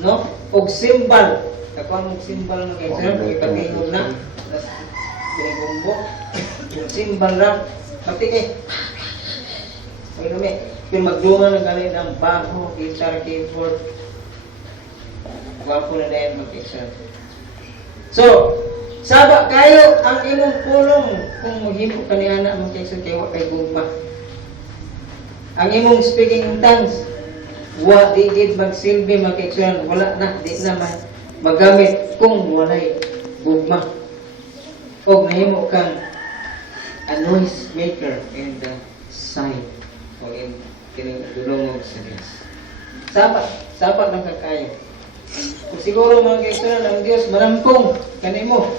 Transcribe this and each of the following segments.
no? Og simbal. Ako ang simbal ng kaigsunan, kung ipatingog na, nas pinagumbo, yung simbal na, pati ay lumi, yung maglunga ng galing ng bago, guitar, keyboard, wapo na yan mag-kaigsunan. So, saba kayo ang imong pulong kung maghimo ka niya na mag-kaigsunan kayo kay gugma. Ang imong speaking in tongues, wa di gid magsilbi mag-kaigsunan, wala na, di na magamit kung walay gugma. O nahimo kang a noise maker in the side o in kinulungog sa Diyos. Sapat lang kakayo. Kung siguro mga kaigsunan ang Diyos marampong kanimo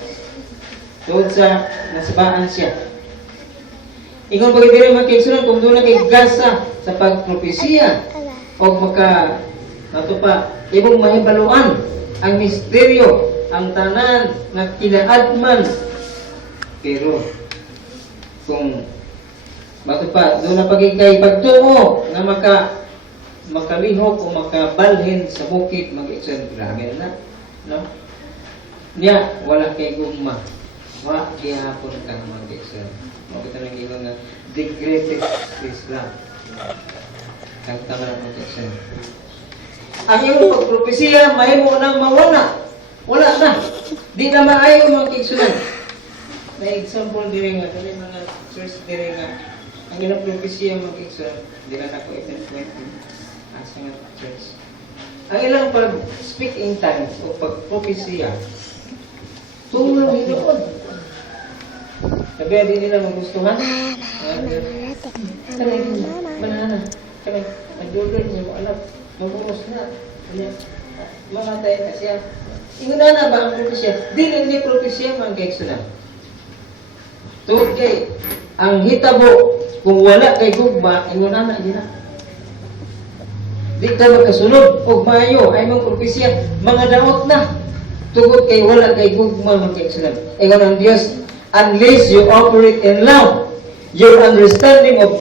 tungod sa nasabaan siya. Ingon pagdiri mga kaigsunan kung doon na kay gasa sa pagpropesiya o natupa ibong mahibaluan ang misteryo, ang tanan nga kinaadman. Pero kung matupa doon na pagikay pagtuo nga makalihok o makabalhin sa bukid mag-iksan, grabe na, no? Niya, wala kay gugma. Wa gihapon kang mag-iksan. Makita lang ito nga, the greatest is love. Kagtama na mag-iksan. Ang iyong pagpropesiya, mahimo nang mawala. Wala na. Di na maayo mga kaigsunan. May example diri nga, dili mga church diri nga, ang iyong propesiya mga kaigsunan, di na ako ipinkwento. Asa nga church. Ang ilang pag-speak in tongues o pag-propesiya, tulong hinoon. Sabi din nila magustuhan. Banana. Kami, nag-order niya mo alam. Maburos na. Mamatay na siya. Inguna na ba ang propesya? Di lang niya propesya mga kaigsunan. Tungkol kay, ang hitabo, kung wala kay gugma, inguna na, yun na. Di ka magkasunod, o mayo, ay mga propesya, mga daot na. Tungkol kay wala kay gugma mga kaigsunan. Ingon ang Diyos, unless you operate in love, your understanding of